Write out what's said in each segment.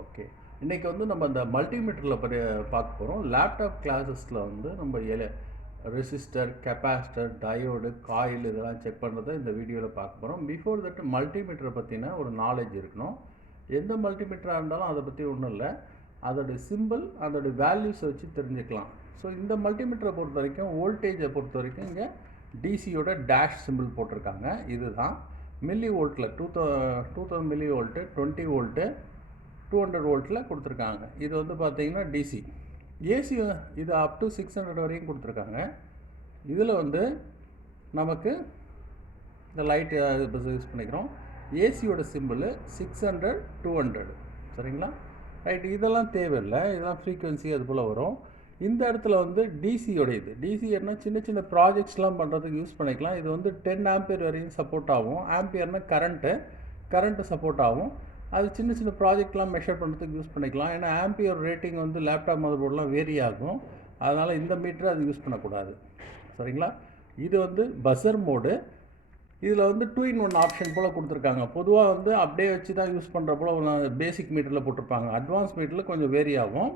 Okay, இன்றைக்கி வந்து நம்ம இந்த மல்டிமீட்டரில் பற்றி பார்க்க போகிறோம். லேப்டாப் கிளாஸஸில் வந்து நம்ம ரெசிஸ்டர், கெப்பாசிட்டர், டயோடு, காயில் இதெல்லாம் செக் பண்ணுறதை இந்த வீடியோவில் பார்க்க போகிறோம். பிஃபோர் தட் மல்டிமீட்டரை பற்றின ஒரு நாலேஜ் இருக்கணும். எந்த மல்டிமீட்டராக இருந்தாலும் அதை பற்றி ஒன்றும் இல்லை, அதோடைய சிம்பிள், அதோடைய வேல்யூஸை வச்சு தெரிஞ்சுக்கலாம். ஸோ இந்த மல்டிமீட்டரை பொறுத்த வரைக்கும், வோல்டேஜை பொறுத்த வரைக்கும் இங்கே டிசியோட டேஷ் சிம்பிள் போட்டிருக்காங்க. இதுதான் மில்லி வோல்ட்டில் 2000 மில்லி வோல்ட்டு, 20 வோல்ட்டு, 200 வோல்ட்டில் கொடுத்துருக்காங்க. இது வந்து பார்த்திங்கன்னா டிசி. ஏசி இது அப் டு 600 வரையும் கொடுத்துருக்காங்க. இதில் வந்து நமக்கு இந்த லைட்டு யூஸ் பண்ணிக்கிறோம். ஏசியோட சிம்பிள் 600, 200. சரிங்களா? ரைட், இதெல்லாம் தேவையில்லை, இதெல்லாம் ஃப்ரீக்குவென்சி அது போல் வரும். இந்த இடத்துல வந்து டிசியோடையது. டிசினா சின்ன சின்ன ப்ராஜெக்ட்ஸ்லாம் பண்ணுறதுக்கு யூஸ் பண்ணிக்கலாம். இது வந்து 10 ஆம்பியர் வரையும் சப்போர்ட் ஆகும். ஆம்பியர்னா கரண்ட்டு சப்போர்ட் ஆகும். அது சின்ன சின்ன ப்ராஜெக்ட்லாம் மெஷர் பண்ணுறதுக்கு யூஸ் பண்ணிக்கலாம். ஏன்னா ஆம்பியர் ரேட்டிங் வந்து லேப்டாப் மதர்போர்டெலாம் வேரி ஆகும். அதனால் இந்த மீட்டரை அது யூஸ் பண்ணக்கூடாது. சரிங்களா? இது வந்து பஸர் மோடு. இதில் வந்து 2-in-1 ஆப்ஷன் போல் கொடுத்துருக்காங்க. பொதுவாக வந்து அப்படியே வச்சு தான் யூஸ் பண்ணுற போல் பேசிக் மீட்டரில் போட்டிருப்பாங்க. அட்வான்ஸ் மீட்டரில் கொஞ்சம் வேரி ஆகும்.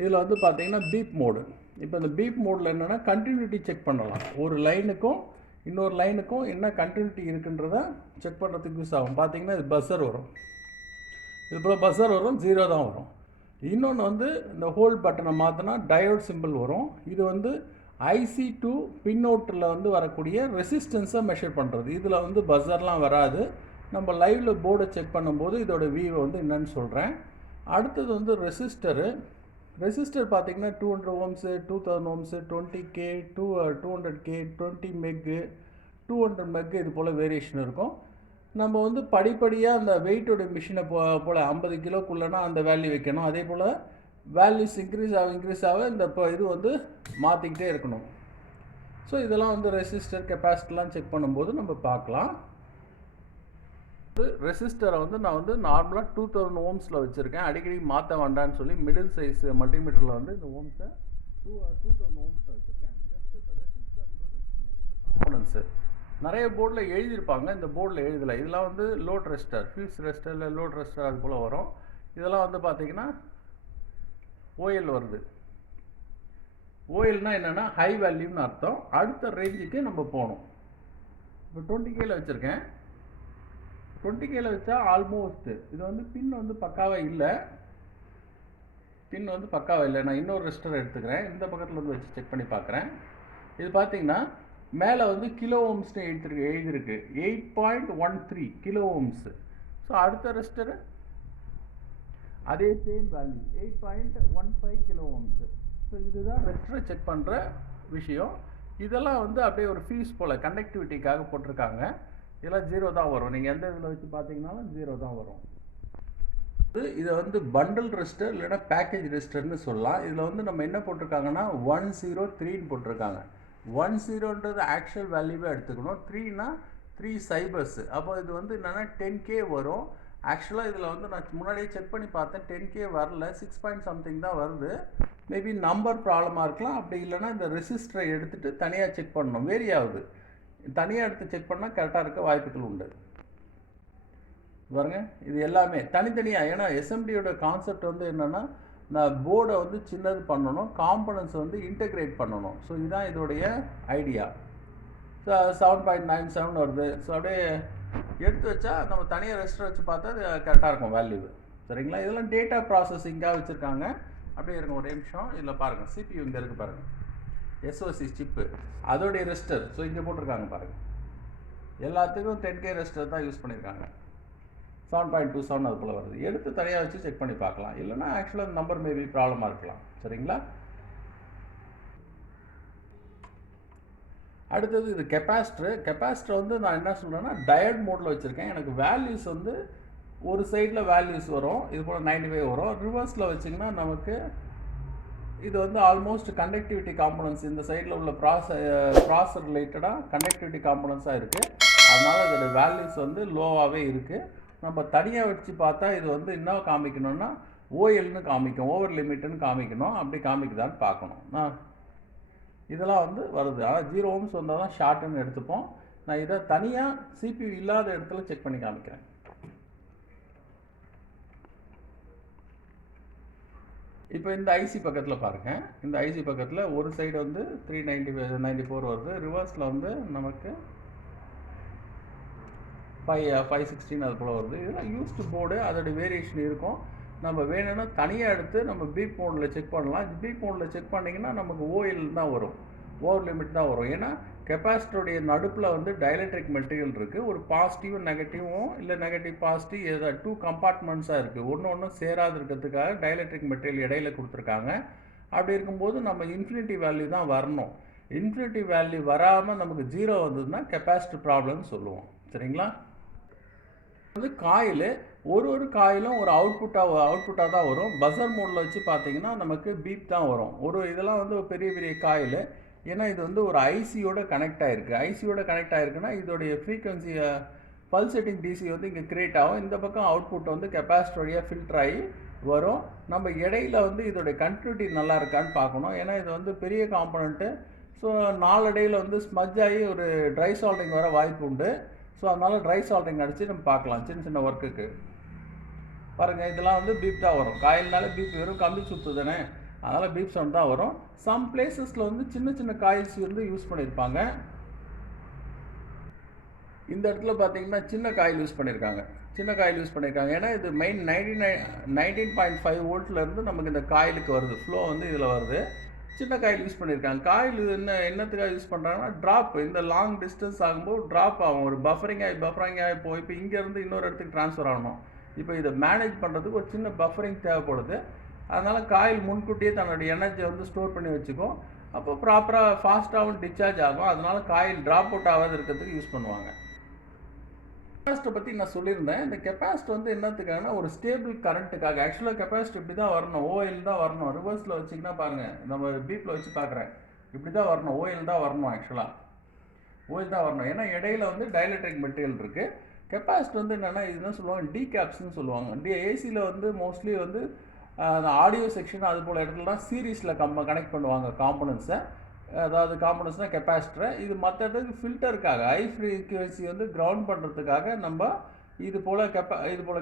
இதில் வந்து பார்த்திங்கன்னா பீப் மோடு. இப்போ இந்த பீப் மோடில் என்னென்னா கண்டினியூட்டி செக் பண்ணலாம். ஒரு லைனுக்கும் இன்னொரு லைனுக்கும் என்ன கண்டினியூட்டி இருக்குன்றதை செக் பண்ணுறதுக்கு யூஸ் ஆகும். பார்த்திங்கன்னா இது பஸர் வரும், இது போல் பஸர் வரும், 0 தான் வரும். இன்னொன்று வந்து இந்த ஹோல்ட் பட்டனை மாற்றினா டயோட் சிம்பிள் வரும். இது வந்து ஐசி டு பின் அவுட்டில் வந்து வரக்கூடிய ரெசிஸ்டன்ஸை மெஷர் பண்ணுறது. இதில் வந்து பஸர்லாம் வராது. நம்ம லைவில் போர்டை செக் பண்ணும்போது இதோட வியூவை வந்து என்னென்னு சொல்கிறேன். அடுத்தது வந்து ரெசிஸ்டர் பார்த்திங்கன்னா 200 ohms, 2000 ohms, 20K, 200K, 20 mech, 200 mech, இது போல் வேரியேஷன் இருக்கும். நம்ம வந்து படிப்படியாக அந்த வெயிட்டோட மிஷினை போல் 50 கிலோக்குள்ளனா அந்த வேல்யூ வைக்கணும். அதே போல் வேல்யூஸ் இன்க்ரீஸ் ஆக இந்த இது வந்து மாற்றிக்கிட்டே இருக்கணும். ஸோ இதெல்லாம் வந்து ரெசிஸ்டர், கெப்பாசிட்டர்லாம் செக் பண்ணும்போது நம்ம பார்க்கலாம். ரெசிஸ்டரை வந்து நான் வந்து நார்மலாக 2000 ஓம்ஸில் வச்சுருக்கேன். அடிக்கடி மாற்ற வேண்டான்னு சொல்லி மிடில் சைஸ் மல்டிமீட்டரில் வந்து இந்த ஓம்ஸை 2000 ஓம்ஸில் வச்சுருக்கேன். ஜஸ்ட் இந்த ரெசிஸ்டர்ன்றது காம்பனன்ஸு நிறைய போர்டில் எழுதியிருப்பாங்க, இந்த போர்டில் எழுதலை. இதெல்லாம் வந்து லோட் ரெசிஸ்டர், ஃபியூஸ் ரெசிஸ்டர், இல்லை லோட் ரெசிஸ்டர் அது போல் வரும். இதெல்லாம் வந்து பார்த்திங்கன்னா ஓஎல் வருது. ஓஎல்னால் என்னென்னா ஹை வேல்யூன்னு அர்த்தம். அடுத்த ரேஞ்சுக்கு நம்ம போகணும். இப்போ 20Kல வச்சுருக்கேன். 20Kல வச்சா ஆல்மோஸ்ட் இது வந்து பின் வந்து பக்காவாக இல்லை. நான் இன்னொரு ரெசிஸ்டர் எடுத்துக்கிறேன். இந்த பக்கத்தில் வந்து வச்சு செக் பண்ணி பார்க்குறேன். இது பார்த்திங்கன்னா மேலே வந்து கிலோ ஓம்ஸ்னு எழுதியிருக்கு 8.13 கிலோ ஓம்ஸு. ஸோ அடுத்த ரெசிஸ்டரு அதே same value 8.15 kilo ohms. So இதுதான் ரெசிஸ்டரை செக் பண்ணுற விஷயம். இதெல்லாம் வந்து அப்படியே ஒரு ஃபீஸ் போல் கண்டக்டிவிட்டிக்காக போட்டிருக்காங்க. இதெல்லாம் 0 தான் வரும். நீங்கள் எந்த இதில் வச்சு பார்த்தீங்கன்னாலும் 0 தான் வரும். இதை வந்து பண்டில் ரெசிஸ்டர் இல்லைன்னா பேக்கேஜ் ரெசிஸ்டர்னு சொல்லலாம். இதில் வந்து நம்ம என்ன போட்டிருக்காங்கன்னா 103ன்னு போட்டிருக்காங்க. 10ன்றது ஆக்சுவல் வேல்யூவே எடுத்துக்கணும். 3னா 3 சைபர்ஸு. அப்போ இது வந்து என்னென்னா 10K வரும். ஆக்சுவலாக இதில் வந்து நான் முன்னாடியே செக் பண்ணி பார்த்தேன், 10K வரல, 6 பாயிண்ட் சம்திங் தான் வருது. மேபி நம்பர் ப்ராப்ளமாக இருக்கலாம். அப்படி இல்லைன்னா இந்த ரெசிஸ்டரை எடுத்துகிட்டு தனியாக செக் பண்ணணும். வேரி ஆகுது. தனியாக எடுத்து செக் பண்ணால் கரெக்டாக இருக்க வாய்ப்புகள் உண்டு. பாருங்க, இது எல்லாமே தனித்தனியாக. ஏன்னா எஸ்எம்டியோட கான்செப்ட் வந்து என்னென்னா நான் போர்டை வந்து சின்னது பண்ணணும், காம்பனன்ட்ஸ் வந்து இன்டெகிரேட் பண்ணணும். ஸோ இதுதான் இதோடைய ஐடியா. ஸோ 7.97 வருது. ஸோ அப்படியே எடுத்து வச்சா நம்ம தனியாக ரெஜிஸ்டர் வச்சு பார்த்தா அது கரெக்டாக இருக்கும் வேல்யூ. சரிங்களா? இதெல்லாம் டேட்டா ப்ராசஸிங்காக வச்சுருக்காங்க. அப்படியே இருக்கும். ஒரு நிமிஷம். இதில் பாருங்கள், சிபியூ இங்கே இருக்குது பாருங்கள், எஸ்ஓசி சிப்பு, அதோடைய ரெசிஸ்டர். ஸோ இங்கே போட்டிருக்காங்க பாருங்கள். எல்லாத்துக்கும் 10K ரெசிஸ்டர் தான் யூஸ் பண்ணியிருக்காங்க. 7.27 அது போல் வருது. எடுத்து தனியாக வச்சு செக் பண்ணி பார்க்கலாம். இல்லைனா ஆக்சுவலாக நம்பர் மேபி ப்ராப்ளமாக இருக்கலாம். சரிங்களா? அடுத்தது இது கெப்பாசிட்டர் வந்து நான் என்ன சொல்கிறேன்னா டயோட் மோடில் வச்சுருக்கேன். எனக்கு வேல்யூஸ் வந்து ஒரு சைடில் வேல்யூஸ் வரும், இது போல் 95 வரும். ரிவர்ஸில் வச்சிங்கன்னா நமக்கு இது வந்து ஆல்மோஸ்ட் கண்டக்டிவிட்டி காம்பனன்ஸ் இந்த சைடில் உள்ள ப்ராசர் ரிலேட்டடாக கண்டக்டிவிட்டி காம்பனன்ஸாக இருக்குது. அதனால் இதோட வேல்யூஸ் வந்து லோவாகவே இருக்குது. நம்ம தனியாக வச்சு பார்த்தா இது வந்து என்ன காமிக்கணும்னா ஓஎல்னு காமிக்கும், ஓவர் லிமிட்டுன்னு காமிக்கணும். அப்படி காமிக்குதான்னு பார்க்கணும். இதெல்லாம் வந்து வருது. ஆனால் 0 ஓம்ஸ் வந்தால் தான் ஷார்ட்டுன்னு எடுத்துப்போம். நான் இதை தனியாக சிபியூ இல்லாத இடத்துல செக் பண்ணி காமிக்கிறேன். இப்போ இந்த ஐசி பக்கத்தில் பாருங்கள், இந்த ஐசி பக்கத்தில் ஒரு சைடு வந்து 394 வருது, ரிவர்ஸில் வந்து நமக்கு 516 அது போல் வருது. இதெல்லாம் யூஸ்டு போர்டு, அதோட வேரியேஷன் இருக்கும். நம்ம வேணும்னா தனியாக எடுத்து நம்ம பீப் மோடில் செக் பண்ணலாம். பீப் மோடில் செக் பண்ணிங்கன்னா நமக்கு ஓஎல் தான் வரும், ஓவர் லிமிட் தான் வரும். ஏன்னா கெப்பாசிட்டருடைய நடுப்பில் வந்து டைஎலக்ட்ரிக் மெட்டீரியல் இருக்குது. ஒரு பாசிட்டிவும் நெகட்டிவும் இல்லை நெகட்டிவ் பாசிட்டிவ் ஏதாவது 2 கம்பார்ட்மெண்ட்ஸாக இருக்குது. ஒன்று சேராது இருக்கிறதுக்காக டைஎலக்ட்ரிக் மெட்டீரியல் இடையில கொடுத்துருக்காங்க. அப்படி இருக்கும்போது நம்ம இன்ஃபினிட்டி வேல்யூ தான் வரணும். இன்ஃபினிட்டி வேல்யூ வராமல் நமக்கு 0 வந்ததுன்னா கெப்பாசிட்டர் ப்ராப்ளம்னு சொல்லுவோம். சரிங்களா? வந்து காயில் ஒரு காயிலும் ஒரு அவுட்புட்டாக தான் வரும். பஸர் மோடில் வச்சு பார்த்தீங்கன்னா நமக்கு பீப் தான் வரும். இதெல்லாம் வந்து பெரிய பெரிய காயில். ஏன்னா இது வந்து ஒரு ஐசியோட கனெக்ட் ஆகிருக்கு. ஐசியோட கனெக்ட் ஆகிருக்குன்னா இதோடைய ஃப்ரீக்வன்சி பல்சேட்டிங் டிசி வந்து இங்கே கிரியேட் ஆகும். இந்த பக்கம் அவுட்புட் வந்து கெப்பாசிட்டர் வழியாக ஃபில்டர் ஆகி வரும். நம்ம இடையில வந்து இதோடைய கண்டினியூட்டி நல்லா இருக்கான்னு பார்க்கணும். ஏன்னா இது வந்து பெரிய காம்பனண்ட்டு. ஸோ நாளடைவில் வந்து ஸ்மஜ் ஆகி ஒரு ட்ரை சால்டிங் வர வாய்ப்பு உண்டு. ஸோ அதனால் ட்ரை சால்டிங் அடித்து நம்ம பார்க்கலாம் சின்ன ஒர்க்குக்கு. பாருங்கள், இதெல்லாம் வந்து பீப் தான் வரும். காயில்னால பீப் வெறும் கம்பி சுற்றுதானே, அதனால் பீப் சவுண்ட் தான் வரும். சம் பிளேசஸில் வந்து சின்ன காயில்ஸ் வந்து யூஸ் பண்ணியிருப்பாங்க. இந்த இடத்துல பார்த்தீங்கன்னா சின்ன காயில் யூஸ் பண்ணியிருக்காங்க. ஏன்னா இது மெயின் 19.5 வோல்ட்லேருந்து நமக்கு இந்த காயிலுக்கு வருது, ஃப்ளோ வந்து இதில் வருது. சின்ன காயில் யூஸ் பண்ணியிருக்காங்க. காயில் என்னத்துக்காக யூஸ் பண்ணுறாங்கன்னா ட்ராப், இந்த லாங் டிஸ்டன்ஸ் ஆகும்போது ட்ராப் ஆகும். ஒரு பஃபரிங் ஆகி போய் இப்போ இங்கேருந்து இன்னொரு இடத்துக்கு ட்ரான்ஸ்ஃபர் ஆகணும். இப்போ இதை மேனேஜ் பண்ணுறதுக்கு ஒரு சின்ன பஃபரிங் தேவைப்படுது. அதனால் காயில் முன்கூட்டியே தன்னுடைய எனர்ஜியை வந்து ஸ்டோர் பண்ணி வச்சுக்கும். அப்போ ப்ராப்பராக ஃபாஸ்ட்டாகவும் டிஸ்சார்ஜ் ஆகும். அதனால் காயில் ட்ராப் அவுட் ஆகாது இருக்கிறதுக்கு யூஸ் பண்ணுவாங்க. கெப்பாசிட்டர் பற்றி நான் சொல்லியிருந்தேன். இந்த கெப்பாசிட்டர் வந்து என்னத்துக்காகனா ஒரு ஸ்டேபிள் கரண்ட்டுக்காக. ஆக்சுவலாக கெப்பாசிட்டர் இப்படி தான் வரணும், ஓஎல் தான் வரணும். ரிவர்ஸில் வச்சிங்கன்னா பாருங்கள், நம்ம பீப்பில் வச்சு பார்க்குறேன், இப்படி தான் வரணும், ஓஎல் தான் வரணும். ஆக்சுவலாக ஓஎல் தான் வரணும். ஏன்னா இடையில வந்து டைஎலக்ட்ரிக் மெட்டீரியல் இருக்குது. கெப்பாசிட்டர் வந்து என்னென்னா இது என்ன சொல்லுவாங்க, டிகேப்ஸ்ன்னு சொல்லுவாங்க. ஏசியில் வந்து மோஸ்ட்லி வந்து அந்த ஆடியோ செக்ஷன் அது போல் இடத்துலலாம் சீரீஸில் கனெக்ட் பண்ணுவாங்க காம்பனன்ட்ஸை. அதாவது காம்பனன்ட்ஸ்னால் கெப்பாசிட்டரை. இது மற்ற இடத்துக்கு ஃபில்டருக்காக, ஹை ஃப்ரீக்வன்சி வந்து கிரவுண்ட் பண்ணுறதுக்காக நம்ம இது போல்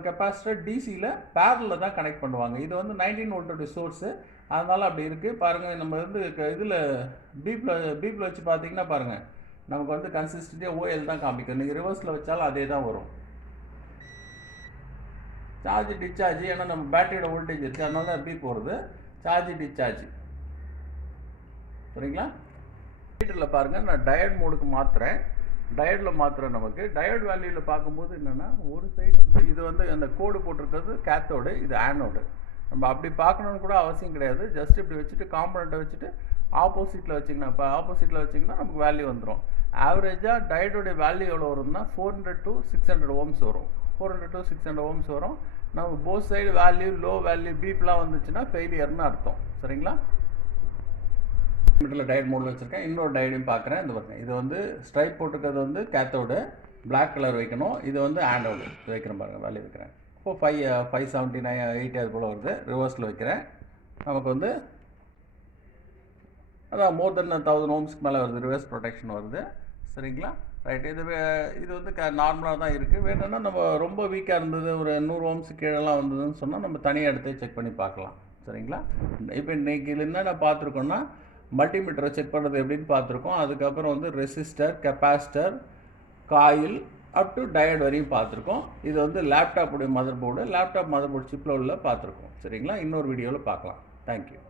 கெப்பாசிட்டர் டிசியில் பேரலில் தான் கனெக்ட் பண்ணுவாங்க. இது வந்து 19 வோல்ட்டோட சோர்ஸு, அதனால் அப்படி இருக்குது. பாருங்கள், நம்ம வந்து இதில் பீப்பில் வச்சு பார்த்தீங்கன்னா பாருங்கள், நமக்கு வந்து கன்சிஸ்டன்ட்டியாக ஓஎல் தான் காமிக்கும். நீங்கள் ரிவர்ஸில் வச்சாலும் அதே தான் வரும். சார்ஜ் டிஸ்சார்ஜ், ஏன்னா நம்ம பேட்டரியோட வோல்டேஜ் இருக்குது, அதனால தான் பீப் வருது. Charge discharge. சரிங்களா? மீட்டரில் பாருங்கள், நான் டயோட் மோடுக்கு மாற்றுறேன். டயோடில் மாற்றுறேன். நமக்கு டயோட் வேல்யூவில் பார்க்கும்போது என்னென்னா ஒரு சைடு வந்து இது வந்து அந்த கோடு போட்டிருக்கிறது கேத்தோடு, இது ஆனோடு. நம்ம அப்படி பார்க்கணுன்னு கூட அவசியம் கிடையாது. ஜஸ்ட் இப்படி வச்சுட்டு காம்பனண்ட்டை வச்சுட்டு ஆப்போசிட்டில் வச்சிங்கன்னா நமக்கு வேல்யூ வந்துடும். ஆவரேஜாக டயோடோடைய வேல்யூ எவ்வளோ வரும்னா 400 to 600 ஓம்ஸ் வரும். 400 to 600 ஓம்ஸ் வரும். நம்ம both side value, low value, பீப்லாம் வந்துச்சுன்னா ஃபெயிலியர்னு அர்த்தம். சரிங்களா? மீட்டரில் டயோட் மோடில் வச்சுருக்கேன். இன்னொரு டயோடையும் பார்க்குறேன். இந்த பாருங்க, இது வந்து ஸ்ட்ரைப் போட்டுக்கிறது வந்து கேத்தோடு, பிளாக் கலர் வைக்கணும். இது வந்து ஆண்டோடு வைக்கிறேன். பாருங்கள், வேல்யூ வைக்கிறேன். இப்போ 579 8 அது போல் வருது. ரிவர்ஸில் வைக்கிறேன். நமக்கு வந்து அதான் மோர் தென் 1000 ஓம்ஸ்க்கு மேலே வருது. ரிவர்ஸ் ப்ரொடெக்ஷன் வருது. சரிங்களா? ரைட். இது வந்து நார்மலாக தான் இருக்குது. வேணும்னா நம்ம ரொம்ப வீக்காக இருந்தது, ஒரு 100 ஓம்ஸ் கீழெல்லாம் வந்ததுன்னு சொன்னால் நம்ம தனியாக எடுத்து செக் பண்ணி பார்க்கலாம். சரிங்களா? இப்போ இன்றைக்கி என்னென்ன பார்த்துருக்கோன்னா, மல்டிமீட்டரை செக் பண்ணுறது எப்படின்னு பார்த்துருக்கோம். அதுக்கப்புறம் வந்து resistor, capacitor, coil up to diode வரையும் பார்த்துருக்கோம். இது வந்து லேப்டாப்புடைய மதர் போர்டு சிப்பில் உள்ள பார்த்துருக்கோம். சரிங்களா? இன்னொரு வீடியோவில் பார்க்கலாம். தேங்க்யூ.